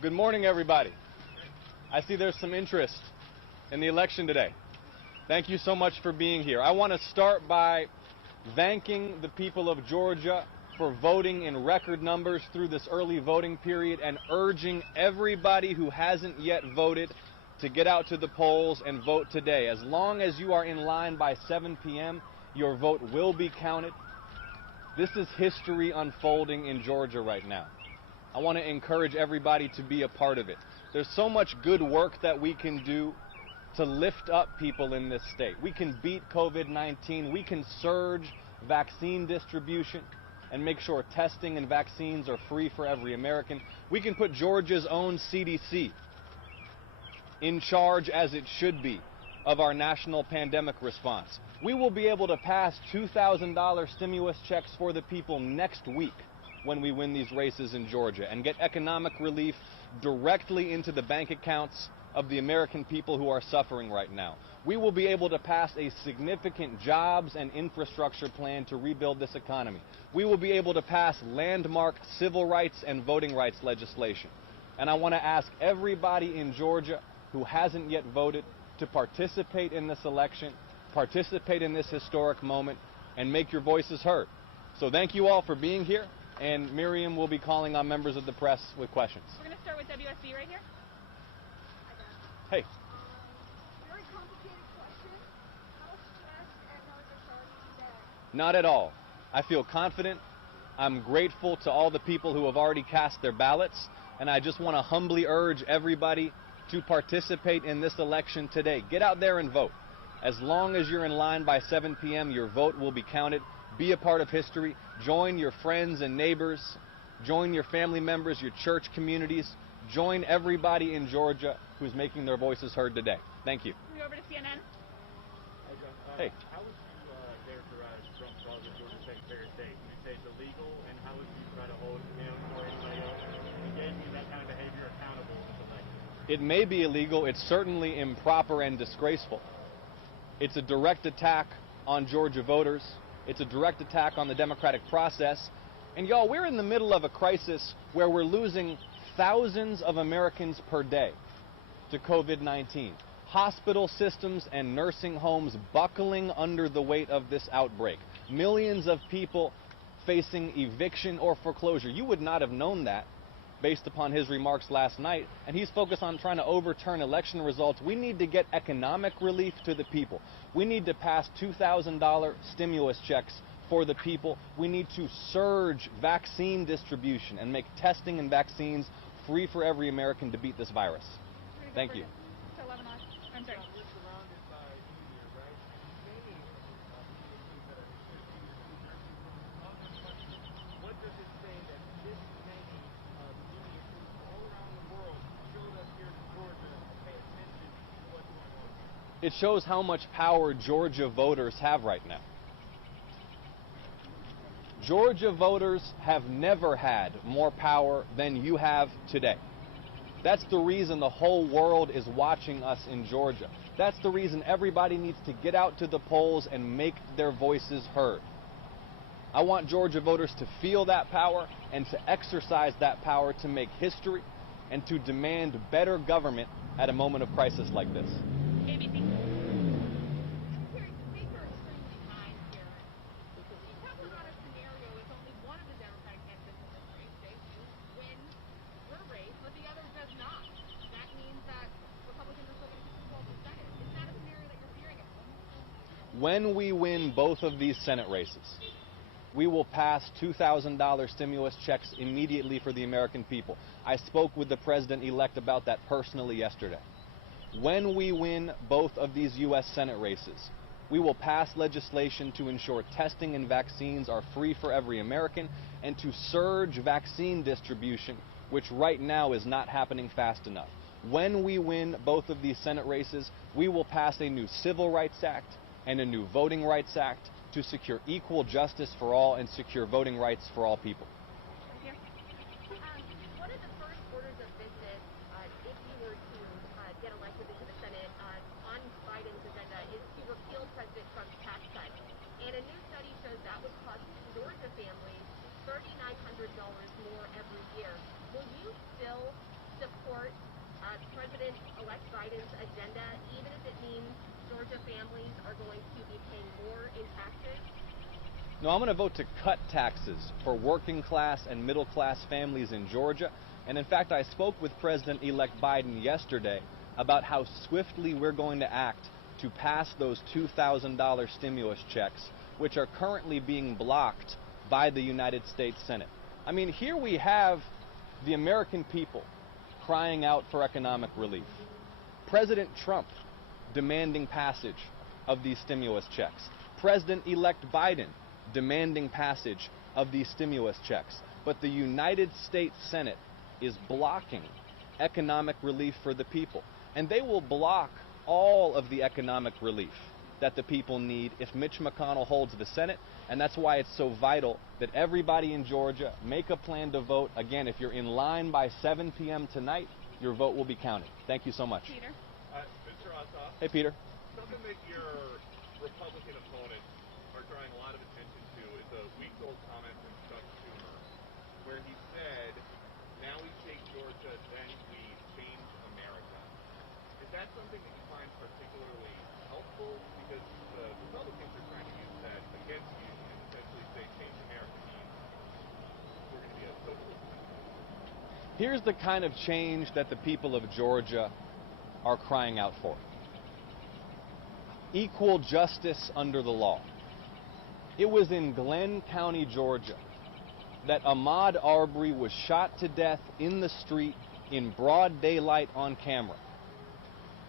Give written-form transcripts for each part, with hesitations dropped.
Good morning, everybody. I see there's some interest in the election today. Thank you so much for being here. I want to start by thanking the people of Georgia for voting in record numbers through this early voting period and urging everybody who hasn't yet voted to get out to the polls and vote today. As long as you are in line by 7 p.m., your vote will be counted. This is history unfolding in Georgia right now. I want to encourage everybody to be a part of it. There's so much good work that we can do to lift up people in this state. We can beat COVID-19. We can surge vaccine distribution and make sure testing and vaccines are free for every American. We can put Georgia's own CDC in charge, as it should be, of our national pandemic response. We will be able to pass $2,000 stimulus checks for the people next week when we win these races in Georgia and get economic relief directly into the bank accounts of the American people who are suffering right now. We will be able to pass a significant jobs and infrastructure plan to rebuild this economy. We will be able to pass landmark civil rights and voting rights legislation. And I want to ask everybody in Georgia who hasn't yet voted to participate in this election, participate in this historic moment, and make your voices heard. So thank you all for being here, and Miriam will be calling on members of the press with questions. We're going to start with WSB right here. Hey. Very complicated question. How stressed and nervous are you today? Not at all. I feel confident. I'm grateful to all the people who have already cast their ballots, and I just want to humbly urge everybody to participate in this election today. Get out there and vote. As long as you're in line by 7 p.m., your vote will be counted. Be a part of history. Join your friends and neighbors. Join your family members, your church communities. Join everybody in Georgia who's making their voices heard today. Thank you. Move over to CNN. Hey, Jon. Hey. How would you characterize Trump's laws in Georgia Secretary of State? Would you say it's illegal, and how would you try to hold him or anybody else engaging in that kind of behavior accountable in this election? It may be illegal. It's certainly improper and disgraceful. It's a direct attack on Georgia voters. It's a direct attack on the democratic process. And y'all, we're in the middle of a crisis where we're losing thousands of Americans per day to COVID-19. Hospital systems and nursing homes buckling under the weight of this outbreak. Millions of people facing eviction or foreclosure. You would not have known that based upon his remarks last night, and he's focused on trying to overturn election results. We need to get economic relief to the people. We need to pass $2,000 stimulus checks for the people. We need to surge vaccine distribution and make testing and vaccines free for every American to beat this virus. Thank you. To Lebanon. I'm sorry. We're surrounded by media, right? What does it say that this many media groups all around the world showed up here to Georgia to pay attention to what's going on? It shows how much power Georgia voters have right now. Georgia voters have never had more power than you have today. That's the reason the whole world is watching us in Georgia. That's the reason everybody needs to get out to the polls and make their voices heard. I want Georgia voters to feel that power and to exercise that power to make history and to demand better government at a moment of crisis like this. ABC. When we win both of these Senate races, we will pass $2,000 stimulus checks immediately for the American people. I spoke with the President-elect about that personally yesterday. When we win both of these U.S. Senate races, we will pass legislation to ensure testing and vaccines are free for every American and to surge vaccine distribution, which right now is not happening fast enough. When we win both of these Senate races, we will pass a new Civil Rights Act and a new Voting Rights Act to secure equal justice for all and secure voting rights for all people. One of the first orders of business, if you were to get elected into the Senate on Biden's agenda, is to repeal President Trump's tax cut. And a new study shows that would cost Georgia families $3,900 more every year. Will you still support President-elect Biden's agenda, even if it means Georgia families are going to be paying more in taxes? No, I'm going to vote to cut taxes for working class and middle class families in Georgia. And in fact, I spoke with President-elect Biden yesterday about how swiftly we're going to act to pass those $2,000 stimulus checks, which are currently being blocked by the United States Senate. I mean, here we have the American people crying out for economic relief. President Trump demanding passage of these stimulus checks. President-elect Biden demanding passage of these stimulus checks. But the United States Senate is blocking economic relief for the people. And they will block all of the economic relief that the people need if Mitch McConnell holds the Senate. And that's why it's so vital that everybody in Georgia make a plan to vote. Again, if you're in line by 7 p.m. tonight, your vote will be counted. Thank you so much. Peter. Mr. Ossoff, Hey, Peter. something that your Republican opponents are drawing a lot of attention to is a week-old comment from Chuck Schumer, where he said, now we take Georgia, then we change America. Is that something that you find particularly helpful? Because the Republicans are trying to use that against you and essentially say change America means we're going to be a socialist country. Here's the kind of change that the people of Georgia are crying out for. Equal justice under the law. It was in Glenn County, Georgia, that Ahmaud Arbery was shot to death in the street in broad daylight on camera.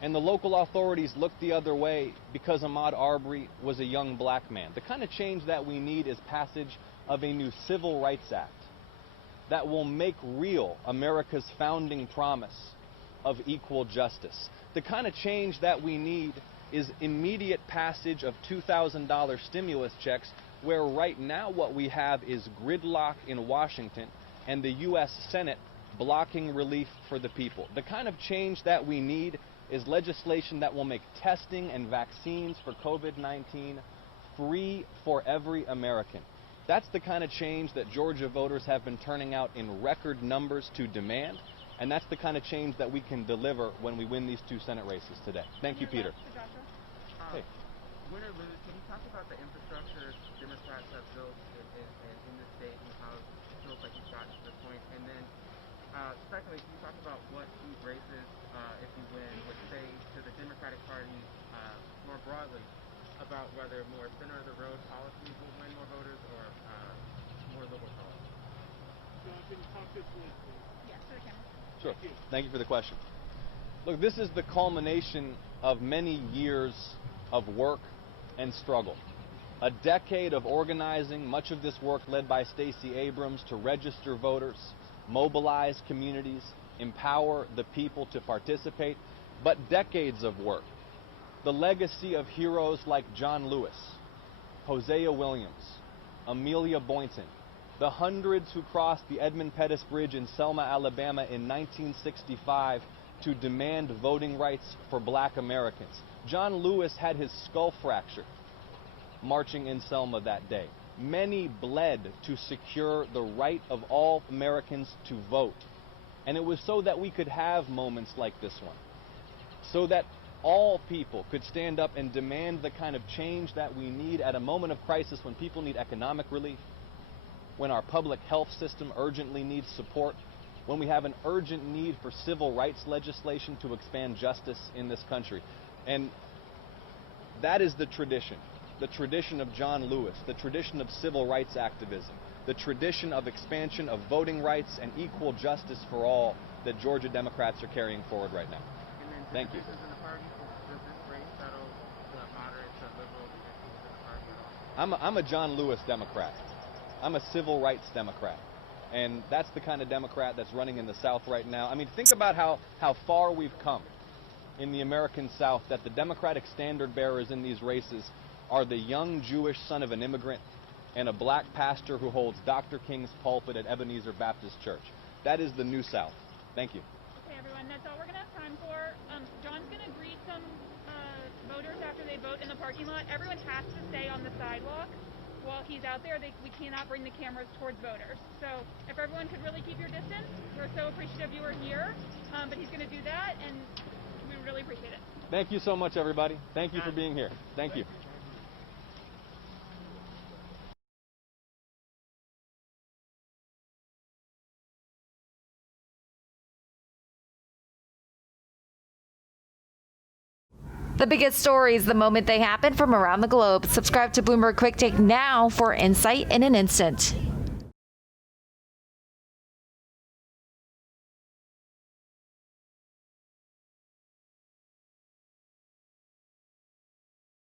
And the local authorities looked the other way because Ahmaud Arbery was a young black man. The kind of change that we need is passage of a new Civil Rights Act that will make real America's founding promise of equal justice. The kind of change that we need is immediate passage of $2,000 stimulus checks, where right now what we have is gridlock in Washington and the U.S. Senate blocking relief for the people. The kind of change that we need is legislation that will make testing and vaccines for COVID-19 free for every American. That's the kind of change that Georgia voters have been turning out in record numbers to demand, and that's the kind of change that we can deliver when we win these 2 Senate races today. Thank you, Peter. Hey. Win or lose, can you talk about the infrastructure Democrats have built in the state and how it feels like you've gotten to this point? And then, secondly, can you talk about what these races, if you win, would say to the Democratic Party more broadly about whether more center-of-the-road policies will win more voters or more liberal policies? John, can you talk this way, please? Yes, for the camera. Sure. Thank you for the question. Look, this is the culmination of many years of work and struggle. A decade of organizing, much of this work led by Stacey Abrams, to register voters, mobilize communities, empower the people to participate, but decades of work. The legacy of heroes like John Lewis, Hosea Williams, Amelia Boynton, the hundreds who crossed the Edmund Pettus Bridge in Selma, Alabama in 1965 to demand voting rights for black Americans. John Lewis had his skull fractured marching in Selma that day. Many bled to secure the right of all Americans to vote. And it was so that we could have moments like this one, so that all people could stand up and demand the kind of change that we need at a moment of crisis when people need economic relief, when our public health system urgently needs support, when we have an urgent need for civil rights legislation to expand justice in this country. And that is the tradition of John Lewis, the tradition of civil rights activism, the tradition of expansion of voting rights and equal justice for all that Georgia Democrats are carrying forward right now. Thank you. Does this race settle the moderate to liberal divisions in the party at all? I'm a John Lewis Democrat. I'm a civil rights Democrat. And that's the kind of Democrat that's running in the South right now. I mean, think about how far we've come in the American South, that the Democratic standard bearers in these races are the young Jewish son of an immigrant and a black pastor who holds Dr. King's pulpit at Ebenezer Baptist Church. That is the new South. Thank you. Okay, everyone, that's all we're going to have time for. John's going to greet some voters after they vote in the parking lot. Everyone has to stay on the sidewalk while he's out there. We cannot bring the cameras towards voters. So if everyone could really keep your distance, we're so appreciative you were here. But he's going to do that, and we really appreciate it. Thank you so much, everybody. Thank you for being here. Thank you. The biggest stories the moment they happen from around the globe. Subscribe to Bloomberg Quicktake now for insight in an instant.